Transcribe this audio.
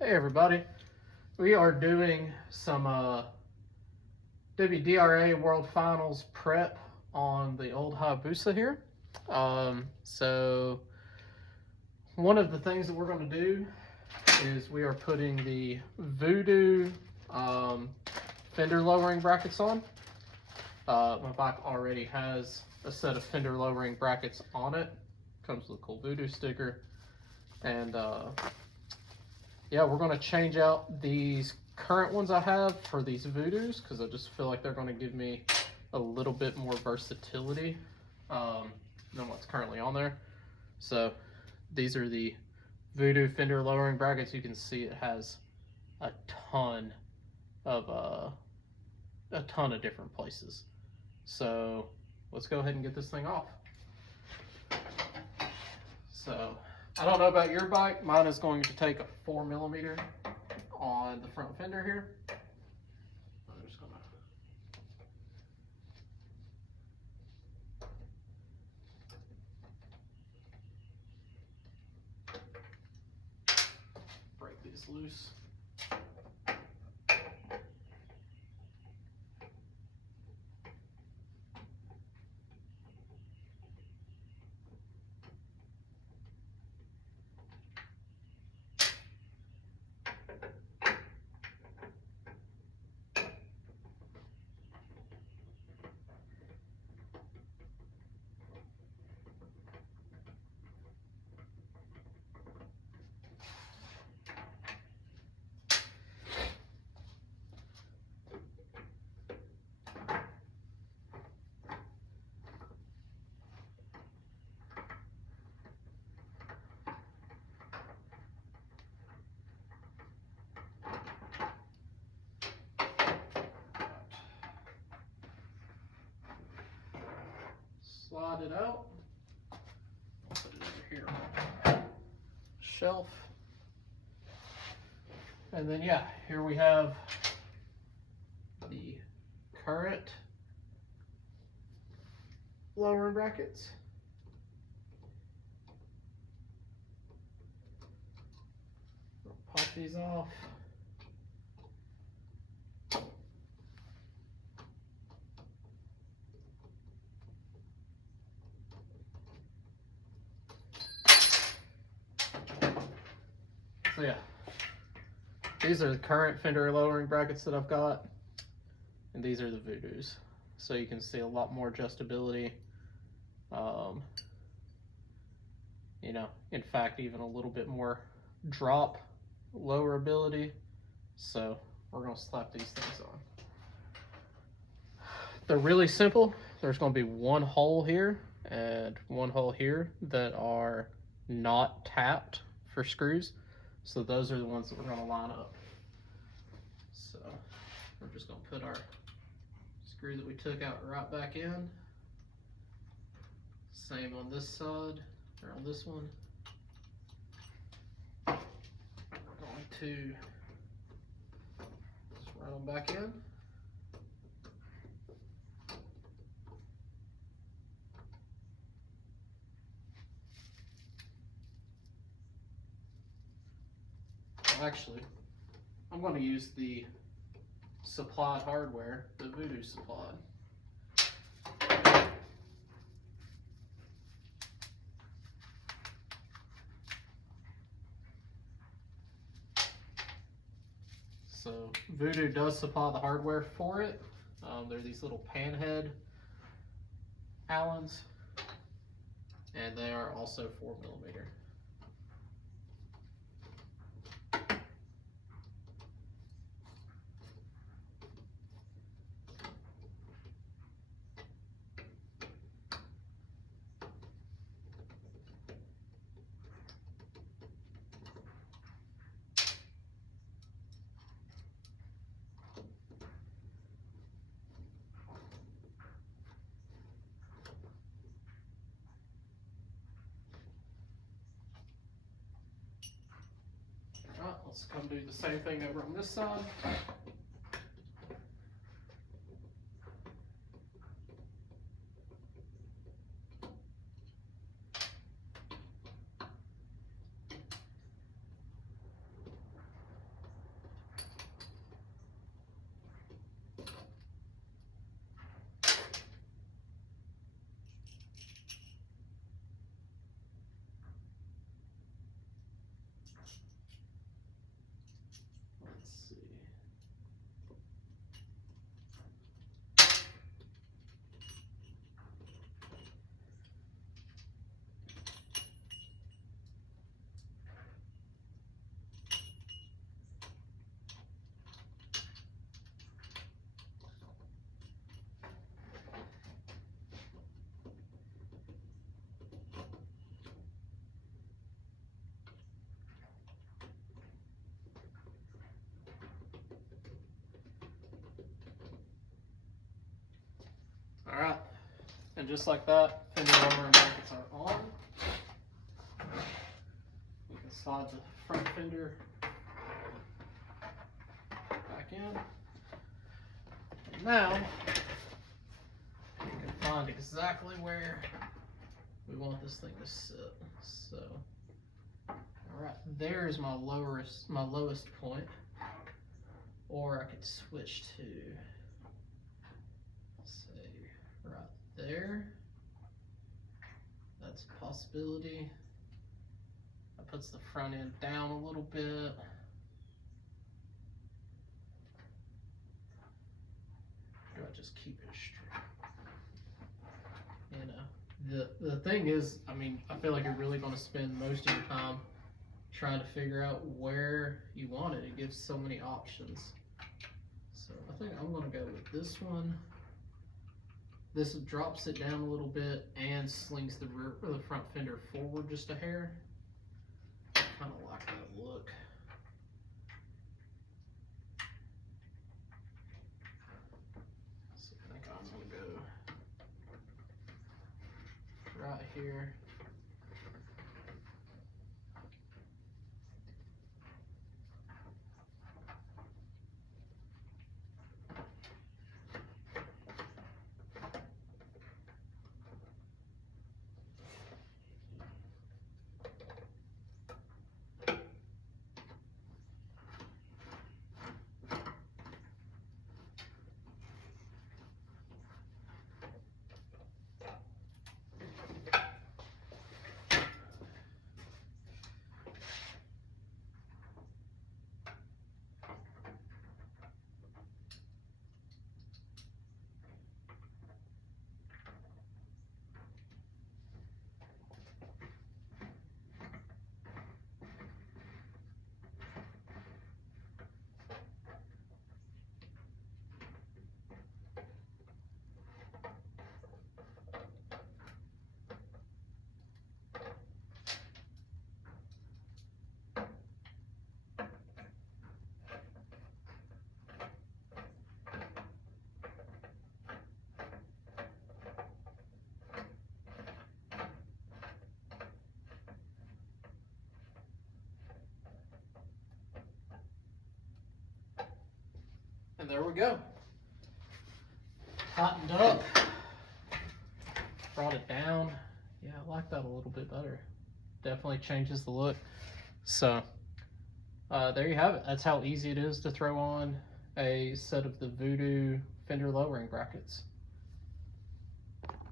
Hey everybody, we are doing some WDRA World Finals prep on the old Hayabusa here. So one of the things that we're going to do is we are putting the VooDoo fender lowering brackets on. My bike already has a set of fender lowering brackets on it. Comes with a cool VooDoo sticker, and yeah, we're going to change out these current ones I have for these VooDoos because I just feel like they're going to give me a little bit more versatility than what's currently on there. So these are the VooDoo fender lowering brackets. You can see it has a ton of different places. So let's go ahead and get this thing off. So I don't know about your bike. Mine is going to take a 4mm on the front fender here. I'm just gonna break these loose. Slide it out. Put it over here on the shelf. And then yeah, here we have the current lowering brackets. Pop these off. So yeah, these are the current fender lowering brackets that I've got, and these are the VooDoos. So you can see a lot more adjustability. You know, in fact, even a little bit more drop lower ability. So we're gonna slap these things on. They're really simple. There's gonna be one hole here and one hole here that are not tapped for screws. So those are the ones that we're gonna line up. So we're just gonna put our screw that we took out right back in. Same on this side, or on this one. We're going to just run them back in. Actually, I'm going to use the supplied hardware, the VooDoo supplied. So VooDoo does supply the hardware for it. They're these little panhead Allens, and they are also 4mm. Alright, let's come do the same thing over on this side. And just like that, fender lowering brackets are on. We can slide the front fender back in. And now, we can find exactly where we want this thing to sit. So, right there's my lowest point. Or I could switch to, say, right there. That's a possibility. That puts the front end down a little bit. Do I just keep it straight? You know, the thing is, I mean, I feel like you're really going to spend most of your time trying to figure out where you want it. It gives so many options. So I think I'm going to go with this one. This drops it down a little bit and slings the rear or the front fender forward just a hair. I kind of like that look. So I think I'm going to go right here. And there we go. Tightened up. Brought it down. Yeah, I like that a little bit better. Definitely changes the look. So, there you have it. That's how easy it is to throw on a set of the VooDoo fender lowering brackets.